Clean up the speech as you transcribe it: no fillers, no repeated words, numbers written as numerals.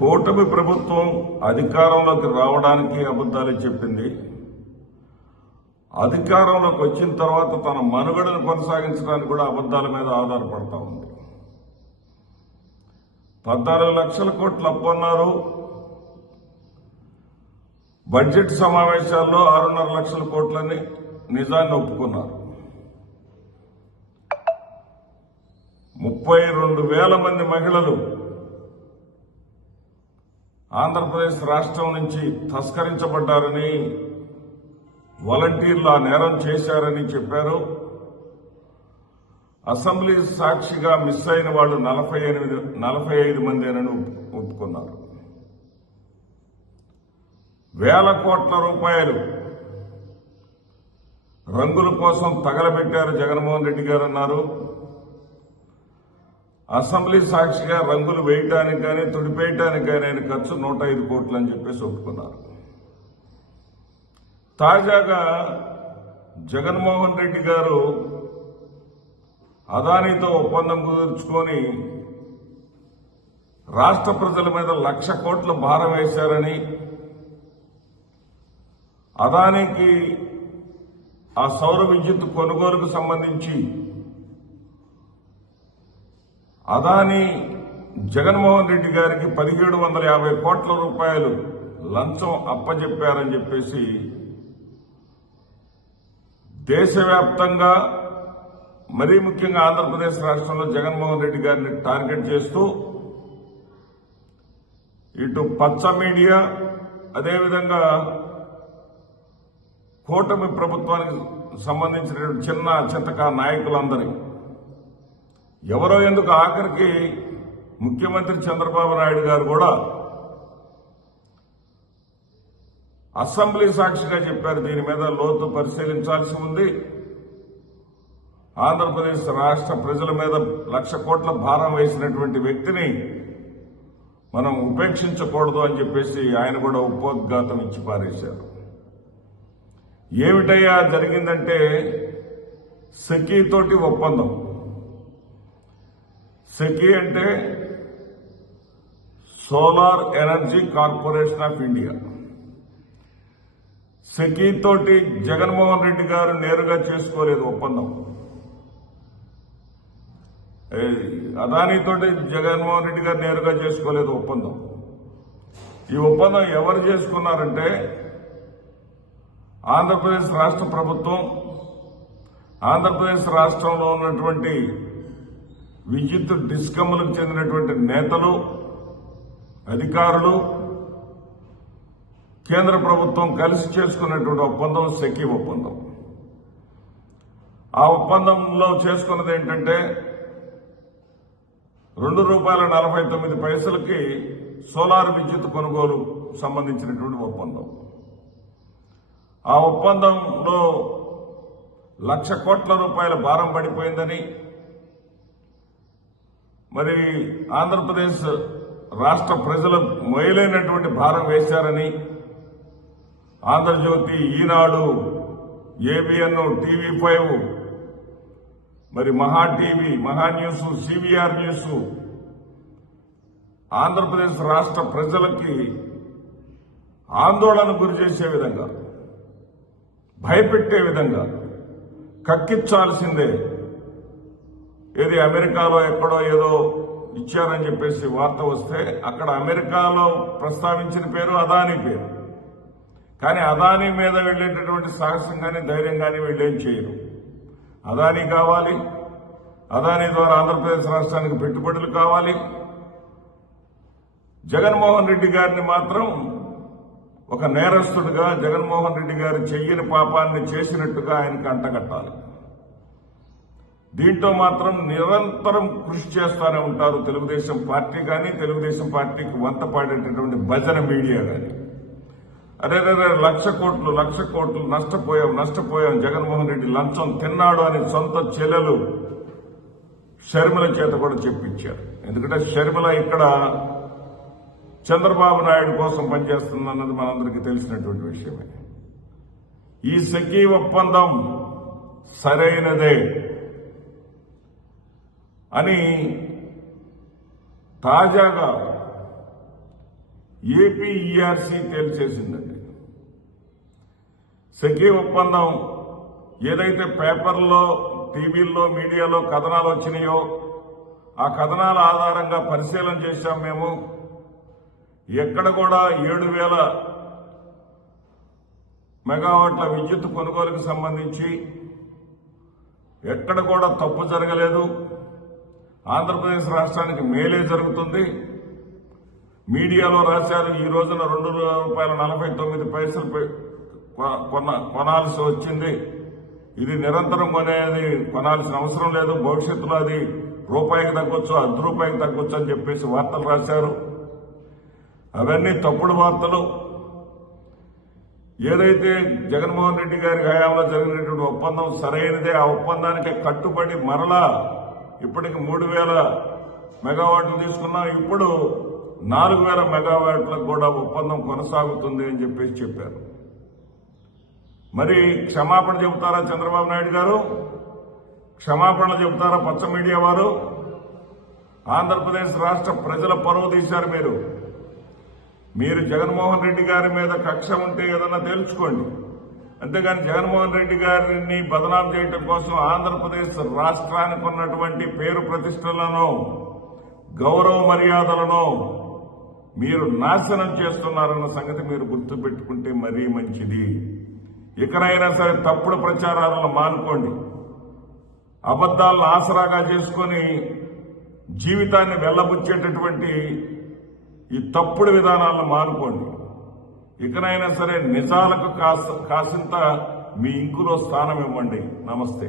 కూటమి ప్రభుత్వం అధికారంలోకి రావడానికి అబద్ధాలు చెప్పింది. అధికారంలోకి వచ్చిన తర్వాత తన మనుగడను కొనసాగించడానికి కూడా అబద్ధాల మీద ఆధారపడతా ఉంది. 14 లక్షల కోట్ల అప్పు అన్నారు. బడ్జెట్ సమావేశాల్లో 6.5 లక్షల కోట్లని నిజాన్ని ఒప్పుకున్నారు. 32,000 మంది మహిళలు ఆంధ్రప్రదేశ్ రాష్ట్రం నుంచి తస్కరించబడ్డారని, వాలంటీర్లు ఆ నేరం చేశారని చెప్పారు. అసెంబ్లీ సాక్షిగా మిస్ అయిన వాళ్ళు 45 మందేనని ఒప్పుకున్నారు. వేల కోట్ల రూపాయలు రంగుల కోసం తగలబెట్టారు జగన్మోహన్ రెడ్డి గారు అన్నారు. అసెంబ్లీ సాక్షిగా రంగులు వేయటానికి కానీ తుడిపేయటానికి కానీ ఆయన ఖర్చు 105 కోట్లు అని చెప్పేసి ఒప్పుకున్నారు. తాజాగా జగన్మోహన్ రెడ్డి గారు అదానీతో ఒప్పందం కుదుర్చుకొని రాష్ట్ర ప్రజల మీద 1,00,000 కోట్ల భారం వేశారని, అదానీకి ఆ సౌర విద్యుత్ కొనుగోలుకు సంబంధించి అదానీ జగన్మోహన్ రెడ్డి గారికి 1,750 కోట్ల రూపాయలు లంచం అప్పజెప్పారని చెప్పేసి దేశవ్యాప్తంగా మరీ ముఖ్యంగా ఆంధ్రప్రదేశ్ రాష్ట్రంలో జగన్మోహన్ రెడ్డి గారిని టార్గెట్ చేస్తూ ఇటు పచ్చ మీడియా, అదేవిధంగా కూటమి ప్రభుత్వానికి సంబంధించినటువంటి చిన్న చితక నాయకులందరి ఎవరో ఎందుకు ఆఖరికి ముఖ్యమంత్రి చంద్రబాబు నాయుడు గారు కూడా అసెంబ్లీ సాక్షిగా చెప్పారు, దీని మీద లోతు పరిశీలించాల్సి ఉంది, ఆంధ్రప్రదేశ్ రాష్ట్ర ప్రజల మీద 1,00,000 కోట్ల భారం వేసినటువంటి వ్యక్తిని మనం ఉపేక్షించకూడదు అని చెప్పేసి ఆయన కూడా ఉపోద్ఘాతం ఇచ్చి పారేశారు. ఏమిటయ్యా జరిగిందంటే సెకీతోటి ఒప్పందం. సెకీ అంటే solar energy corporation of India. సెకీతోటి జగన్మోహన్ రెడ్డి గారు నేరుగా చేసుకోలేదు ఒప్పందం. అదానీతోటి జగన్మోహన్ రెడ్డి గారు నేరుగా చేసుకోలేదు ఒప్పందం. ఈ ఒప్పందం ఎవరు చేసుకున్నారంటే ఆంధ్రప్రదేశ్ రాష్ట్ర ప్రభుత్వం, ఆంధ్రప్రదేశ్ రాష్ట్రంలో ఉన్నటువంటి విద్యుత్ డిస్కమ్లకు చెందినటువంటి నేతలు, అధికారులు, కేంద్ర ప్రభుత్వం కలిసి చేసుకున్నటువంటి ఒప్పందం సెకీ ఒప్పందం. ఆ ఒప్పందంలో చేసుకున్నది ఏంటంటే ₹2.49 సోలార్ విద్యుత్ కొనుగోలు సంబంధించినటువంటి ఒప్పందం. ఆ ఒప్పందంలో 1,00,000 కోట్ల రూపాయల భారం పడిపోయిందని, మరి ఆంధ్రప్రదేశ్ రాష్ట్ర ప్రజలు మొయలేనటువంటి భారం వేశారని ఆంధ్రజ్యోతి, ఈనాడు, ఏబిఎన్, టీవీ5, మరి మహా టీవీ, మహా న్యూస్, సివిఆర్ న్యూస్ ఆంధ్రప్రదేశ్ రాష్ట్ర ప్రజలకి ఆందోళన గురి చేసే విధంగా, భయపెట్టే విధంగా, కక్కించాల్సిందే, ఏది అమెరికాలో ఎక్కడో ఏదో ఇచ్చారని చెప్పేసి వార్త వస్తే అక్కడ అమెరికాలో ప్రస్తావించిన పేరు అదానీ పేరు. కానీ అదానీ మీద వెళ్లేటటువంటి సాహసం కానీ ధైర్యం కానీ వీళ్ళేం చేయరు. అదానీ కావాలి, అదానీ ద్వారా ఆంధ్రప్రదేశ్ రాష్ట్రానికి పెట్టుబడులు కావాలి. జగన్మోహన్ రెడ్డి గారిని మాత్రం ఒక నేరస్తుడిగా, జగన్మోహన్ రెడ్డి గారు చెయ్యని పాపాన్ని చేసినట్టుగా ఆయనకు అంటగట్టాలి. దీంట్లో మాత్రం నిరంతరం కృషి చేస్తూనే ఉంటారు తెలుగుదేశం పార్టీ కానీ, తెలుగుదేశం పార్టీకి వంత పాడేటటువంటి భజన మీడియా కానీ. అరే 1,00,000 కోట్లు నష్టపోయాం, జగన్మోహన్ రెడ్డి లంచం తిన్నాడు అని సొంత చెల్లెలు షర్మిల చేత కూడా చెప్పించారు. ఎందుకంటే షర్మిల ఇక్కడ చంద్రబాబు నాయుడు కోసం పనిచేస్తుందన్నది మనందరికీ తెలిసినటువంటి విషయమే. ఈ సెకీ ఒప్పందం సరైనదే అని తాజాగా ఏపీ ఈఆర్సీ తేల్చేసిందండి. సఖీ ఒప్పందం ఏదైతే పేపర్లో, టీవీల్లో, మీడియాలో కథనాలు వచ్చినాయో ఆ కథనాల ఆధారంగా పరిశీలన చేశాం మేము. ఎక్కడ కూడా 7,000 మెగావాట్ల విద్యుత్ కొనుగోలుకు సంబంధించి ఎక్కడ కూడా తప్పు జరగలేదు. ఆంధ్రప్రదేశ్ రాష్ట్రానికి మేలే జరుగుతుంది. మీడియాలో రాశారు ఈ రోజున ₹2.49 కొనాల్సి వచ్చింది. ఇది నిరంతరం కొనాల్సిన అవసరం లేదు, భవిష్యత్తులో అది రూపాయికి తగ్గొచ్చు, ₹10 తగ్గొచ్చు అని చెప్పేసి వార్తలు రాశారు. అవన్నీ తప్పుడు వార్తలు. ఏదైతే జగన్మోహన్ రెడ్డి గారి హయాంలో జరిగినటువంటి ఒప్పందం సరైనదే. ఆ ఒప్పందానికి కట్టుబడి మరలా ఇప్పటికి 3,000 మెగావాట్లు తీసుకున్నాం. ఇప్పుడు 4,000 మెగావాట్లకు కూడా ఒప్పందం కొనసాగుతుంది అని చెప్పేసి చెప్పారు. మరి క్షమాపణ చెబుతారా చంద్రబాబు నాయుడు గారు? క్షమాపణలు చెబుతారా పచ్చ మీడియా వారు? ఆంధ్రప్రదేశ్ రాష్ట్ర ప్రజల పరువు తీశారు మీరు జగన్మోహన్ రెడ్డి గారి మీద కక్ష ఉంటే ఏదన్నా తేల్చుకోండి. అంతేగాని జగన్మోహన్ రెడ్డి గారిని బదనాం చేయడం కోసం ఆంధ్రప్రదేశ్ రాష్ట్రానికి ఉన్నటువంటి పేరు ప్రతిష్టలను, గౌరవ మర్యాదలను మీరు నాశనం చేస్తున్నారన్న సంగతి మీరు గుర్తుపెట్టుకుంటే మరీ మంచిది. ఇకనైనా సరే తప్పుడు ప్రచారాలను మానుకోండి. అబద్దాలను ఆసరాగా చేసుకుని జీవితాన్ని వెళ్లబుచ్చేటటువంటి ఈ తప్పుడు విధానాలను మానుకోండి. ఇకనైనా సరే నిజాలకు కాసింత మీ ఇంకులో స్థానం ఇవ్వండి. నమస్తే.